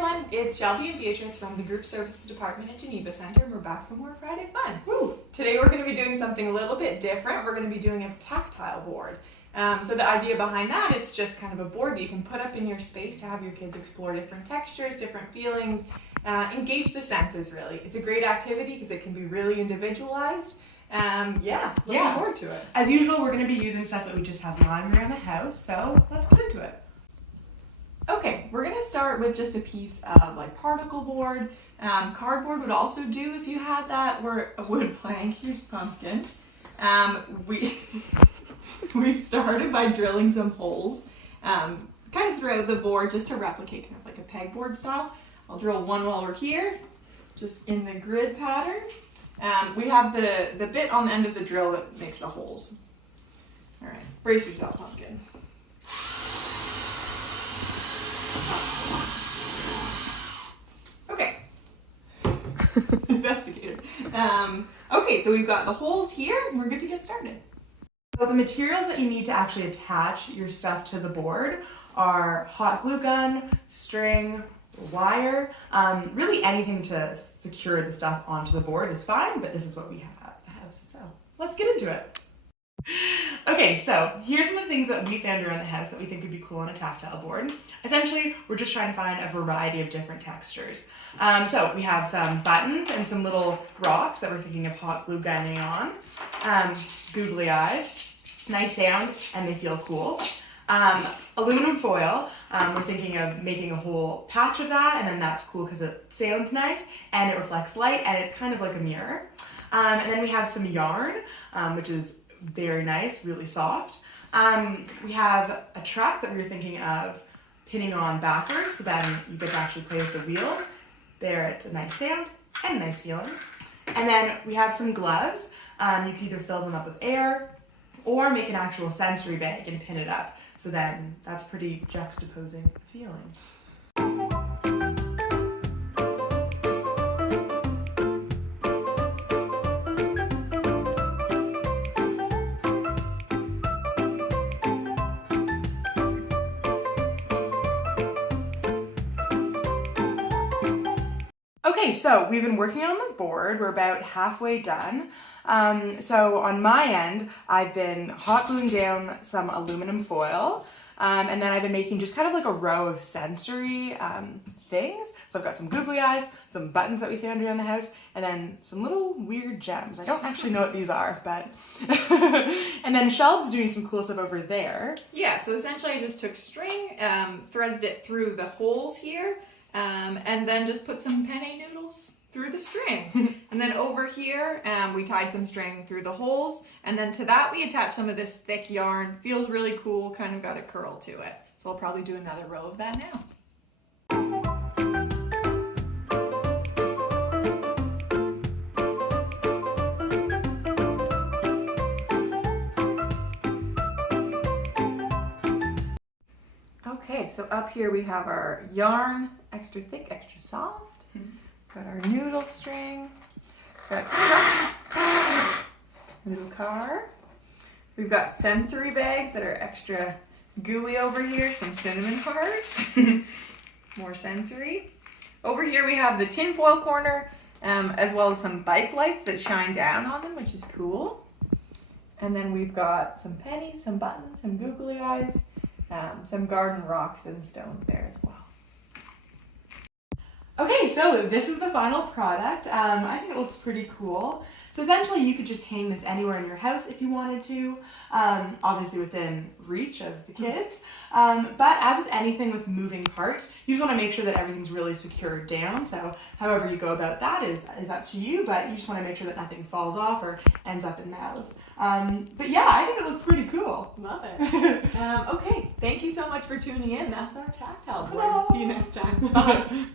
everyone, it's Shelby and Beatrice from the Group Services Department at Geneva Center, and we're back for more Friday fun. Woo! Today we're going to be doing something a little bit different. We're going to be doing a tactile board. So the idea behind that, it's just kind of a board that you can put up in your space to have your kids explore different textures, different feelings, engage the senses really. It's a great activity because it can be really individualized. Looking forward to it. As usual, we're going to be using stuff that we just have lying around the house, so let's get into it. Okay, we're going to start with just a piece of particle board. Cardboard would also do if you had that, or a wood plank. Here's pumpkin. We've started by drilling some holes kind of throughout the board just to replicate kind of like a pegboard style. I'll drill one while we're here, just in the grid pattern. We have the bit on the end of the drill that makes the holes. All right, brace yourself, pumpkin. Okay. Investigator. Okay, so we've got the holes here, and we're good to get started. So the materials that you need to actually attach your stuff to the board are hot glue gun, string, wire, really anything to secure the stuff onto the board is fine, but this is what we have at the house, so let's get into it. Okay, so here's some of the things that we found around the house that we think would be cool on a tactile board. Essentially, we're just trying to find a variety of different textures. So we have some buttons and some little rocks that we're thinking of hot glue gunning on. Googly eyes, nice sound, and they feel cool. Aluminum foil, we're thinking of making a whole patch of that, and then that's cool because it sounds nice and it reflects light and it's kind of like a mirror. And then we have some yarn, which is very nice, really soft. We have a truck that we were thinking of pinning on backwards, so then you get to actually play with the wheels. There, it's a nice sound and a nice feeling. And then we have some gloves. You can either fill them up with air or make an actual sensory bag and pin it up. So then that's pretty juxtaposing feeling. Okay, so we've been working on the board. We're about halfway done. So on my end, I've been hot gluing down some aluminum foil, and then I've been making just kind of like a row of sensory things. So I've got some googly eyes, some buttons that we found around the house, and then some little weird gems. I don't actually know what these are, but... And then Shelb's doing some cool stuff over there. Yeah, so essentially I just took string, threaded it through the holes here, and then just put some penne noodles through the string. And then over here, we tied some string through the holes, and then to that we attached some of this thick yarn. Feels really cool, kind of got a curl to it. So I'll probably do another row of that now. Okay, so up here we have our yarn, extra thick, extra soft. Got our noodle string, got cups, little car. We've got sensory bags that are extra gooey over here, some cinnamon hearts, more sensory. Over here we have the tinfoil corner, as well as some bike lights that shine down on them, which is cool. And then we've got some pennies, some buttons, some googly eyes, some garden rocks and stones there as well. Okay, so this is the final product. I think it looks pretty cool. So essentially you could just hang this anywhere in your house if you wanted to, obviously within reach of the kids. But as with anything with moving parts, you just want to make sure that everything's really secured down. So however you go about that is up to you, but you just want to make sure that nothing falls off or ends up in mouths. But yeah, I think it looks pretty cool. Love it. Okay, thank you so much for tuning in. That's our tactile board. See you next time. Bye.